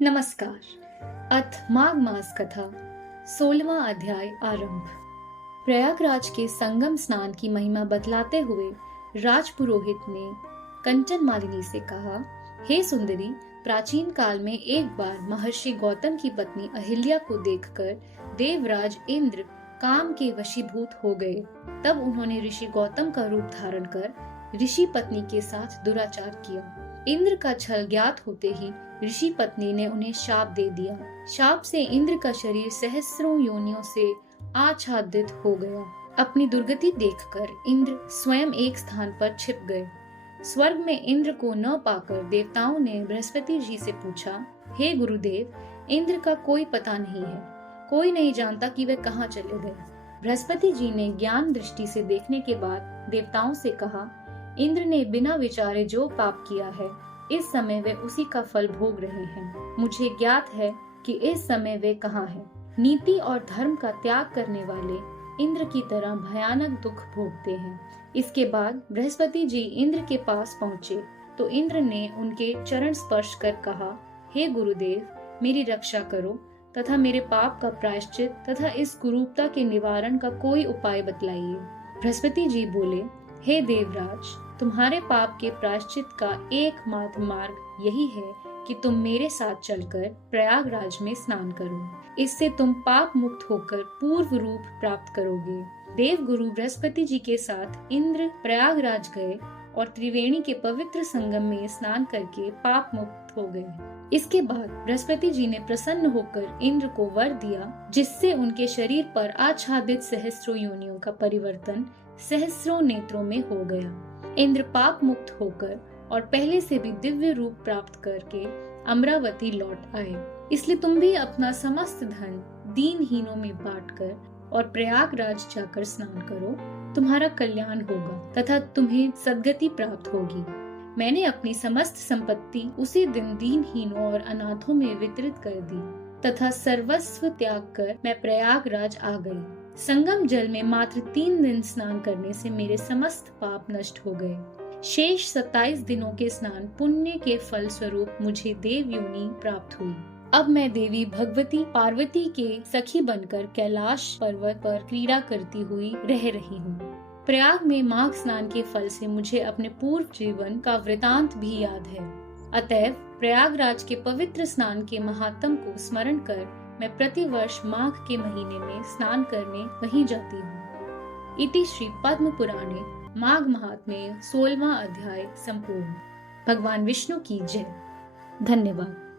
नमस्कार। अथ माघ मास कथा 16वां अध्याय आरंभ। प्रयागराज के संगम स्नान की महिमा बतलाते हुए राजपुरोहित ने कंचन मालिनी से कहा, हे सुंदरी, प्राचीन काल में एक बार महर्षि गौतम की पत्नी अहिल्या को देखकर देवराज इंद्र काम के वशीभूत हो गए। तब उन्होंने ऋषि गौतम का रूप धारण कर ऋषि पत्नी के साथ दुराचार किया। इंद्र का छल ज्ञात होते ही ऋषि पत्नी ने उन्हें शाप दे दिया। शाप से इंद्र का शरीर सहस्रों योनियों से आच्छादित हो गया। अपनी दुर्गति देखकर इंद्र स्वयं एक स्थान पर छिप गए। स्वर्ग में इंद्र को न पाकर देवताओं ने बृहस्पति जी से पूछा, हे गुरुदेव, इंद्र का कोई पता नहीं है, कोई नहीं जानता कि वे कहाँ चले गए। बृहस्पति जी ने ज्ञान दृष्टि से देखने के बाद देवताओं से कहा, इंद्र ने बिना विचारे जो पाप किया है, इस समय वे उसी का फल भोग रहे हैं। मुझे ज्ञात है कि इस समय वे कहाँ हैं। नीति और धर्म का त्याग करने वाले इंद्र की तरह भयानक दुख भोगते हैं। इसके बाद बृहस्पति जी इंद्र के पास पहुँचे तो इंद्र ने उनके चरण स्पर्श कर कहा, हे गुरुदेव, मेरी रक्षा करो तथा मेरे पाप का प्रायश्चित तथा इस कुरूपता के निवारण का कोई उपाय बतलाइए। बृहस्पति जी बोले, हे देवराज, तुम्हारे पाप के प्रायश्चित का एकमात्र मार्ग यही है कि तुम मेरे साथ चलकर प्रयागराज में स्नान करो। इससे तुम पाप मुक्त होकर पूर्व रूप प्राप्त करोगे। देव गुरु बृहस्पति जी के साथ इंद्र प्रयागराज गए और त्रिवेणी के पवित्र संगम में स्नान करके पाप मुक्त हो गए। इसके बाद बृहस्पति जी ने प्रसन्न होकर इंद्र को वर दिया, जिससे उनके शरीर पर आच्छादित सहस्रों योनियों का परिवर्तन सहस्रों नेत्रों में हो गया। इंद्र पाप मुक्त होकर और पहले से भी दिव्य रूप प्राप्त करके अमरावती लौट आए। इसलिए तुम भी अपना समस्त धन दीनहीनों में बांटकर और प्रयागराज जाकर स्नान करो, तुम्हारा कल्याण होगा तथा तुम्हें सद्गति प्राप्त होगी। मैंने अपनी समस्त संपत्ति उसी दिन दीनहीनों और अनाथों में वितरित कर दी तथा सर्वस्व त्याग कर मैं प्रयागराज आ गई। संगम जल में मात्र 3 दिन स्नान करने से मेरे समस्त पाप नष्ट हो गए। शेष 27 दिनों के स्नान पुण्य के फल स्वरूप मुझे देव योनि प्राप्त हुई। अब मैं देवी भगवती पार्वती के सखी बनकर कैलाश पर्वत पर क्रीड़ा करती हुई रह रही हूँ। प्रयाग में माघ स्नान के फल से मुझे अपने पूर्व जीवन का वृतांत भी याद है। अतएव प्रयागराज के पवित्र स्नान के महात्म को स्मरण कर मैं प्रतिवर्ष माघ के महीने में स्नान करने वहीं जाती हूँ। इति श्री पद्म पुराणे माघ महात्म्य 16वां अध्याय संपूर्ण। भगवान विष्णु की जय। धन्यवाद।